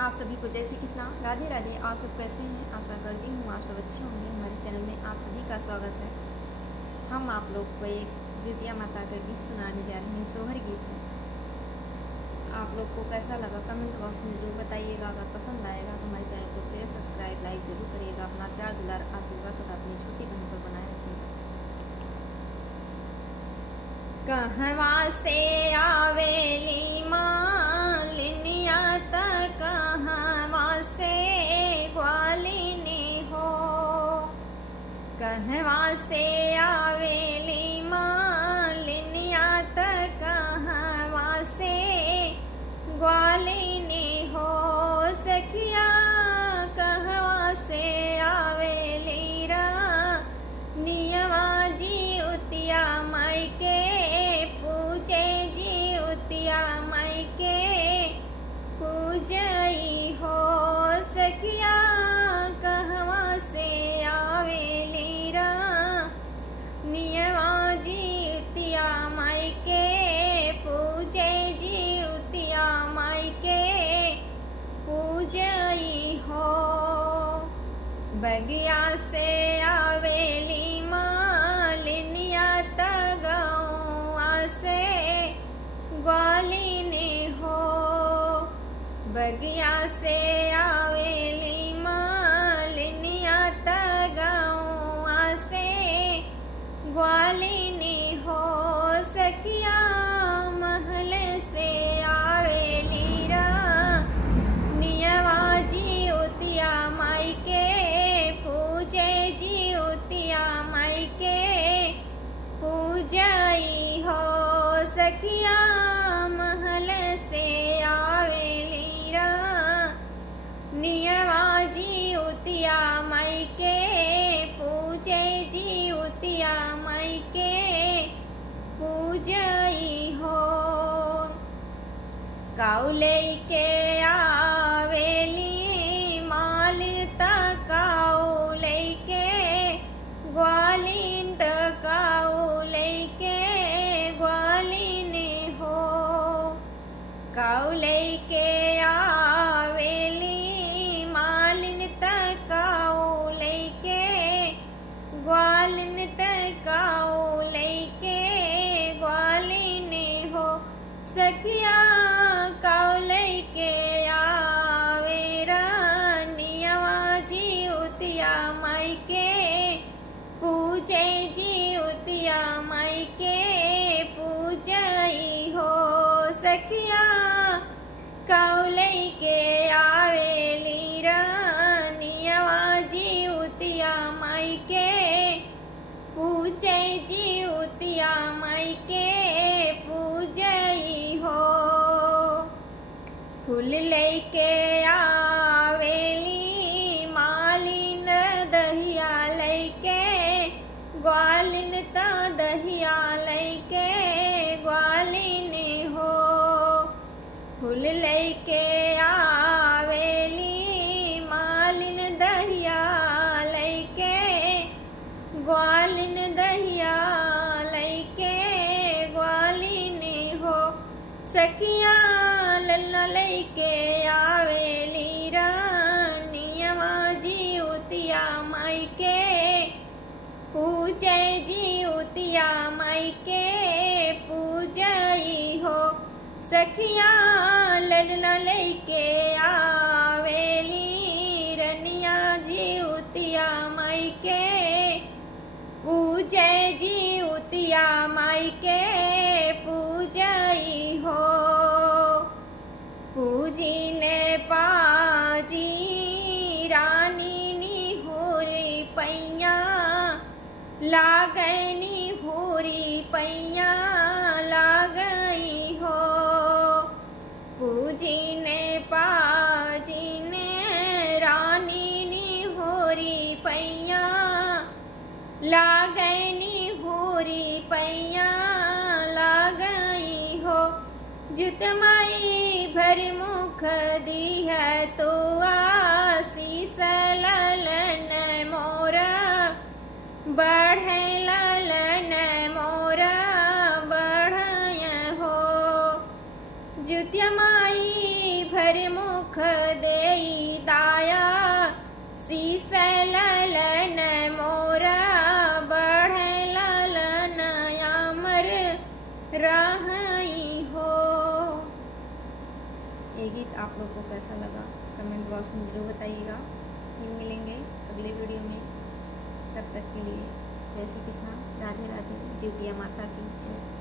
आप सभी को जय श्री कृष्णा, राधे राधे। आप सब कैसे हैं? आशा करती हूँ आप सब अच्छे होंगे। हमारे चैनल में आप सभी का स्वागत है। हम आप लोग को एक जितिया माता का गीत सुनाने जा रहे हैं, सोहर गीत है। आप लोग को कैसा लगा कमेंट बॉक्स में जरूर बताइएगा। अगर पसंद आएगा तो हमारे चैनल को शेयर सब्सक्राइब लाइक जरूर करिएगा। अपना प्यार दुलार आशीर्वाद सदा अपनी छोटी बहन पर बनाए रखिएगा। कहवा से आवेली मालिनिया तक कहवा से ग्वालिनी हो, कहवा से आवेली मालिनिया तक कहवा से ग्वालिनी हो। सखिया कहवा से आवेली नियवा जी उतिया माई के पूजे जी उतिया माई के पूजई हो। सखिया कहवा से आवेली नियवा जी उतिया माई के पूजे जी उतिया माई के पूजई हो। बगिया से आवेली मालिनिया तगौआ से ग्वालिनी हो। बगिया से आवेली मालिनिया तगौआ से ग्वालिनी हो। सखिया महल से आवेली नियवा जी उतिया माई के पूजे जी उतिया माई के पूजई हो। सखिया महल से आवेली नियवा जी उतिया माई के पूजे जी उतिया माई के पूजई हो। काउले के आवेली मालिता काउले के ग्वालिन काउले के ग्वालिनी हो। काउले के आवेली मालिन काउले के ग्वालिन काउले के ग्वालिनी हो। सखिया काउले के आवे नियवा जी उतिया माई के पूजे जी उतिया माई के पूजई हो। सखिया काउले के आवेली नियवा जी उतिया माई के पूजे जी उतिया माई के पूजई हो। फूल लेके आवेली मालिन दहिया लेके ग्वालिन ता दहिया लेके ग्वालिनी हो। फूल लेके आवेली मालिन दहिया लेके ग्वालिन दहिया लेके ग्वालिनी हो। सखिया लल्ला लेके आवेली नियवा जी उतिया माई के पूजे जी उतिया माई के पूजई हो। सखिया लल्ला लेके आवेली रनिया जी उतिया माई के पूजे जी उतिया माई के पूजई हो। पूजी ने पाजी रानी नी होरी पैया लागनी होरी पैया लागई हो। पूजी ने पाजी ने रानी नी होरी पैया लागनी होरी पैया लागई हो। जुतमाई भर मुख दी है तो आशीष ललन मोरा बढ़े ललन मोरा बढ़य हो। जुतिया माई भर मुख देई दाया, शीस ललन मोरा बढ़े ललन अमर रहाई हो। ये गीत आप लोग को कैसा लगा कमेंट बॉक्स में जरूर बताइएगा। फिर मिलेंगे अगले वीडियो में, तब तक के लिए जय श्री कृष्णा, राधे राधे, जितिया माता की जय।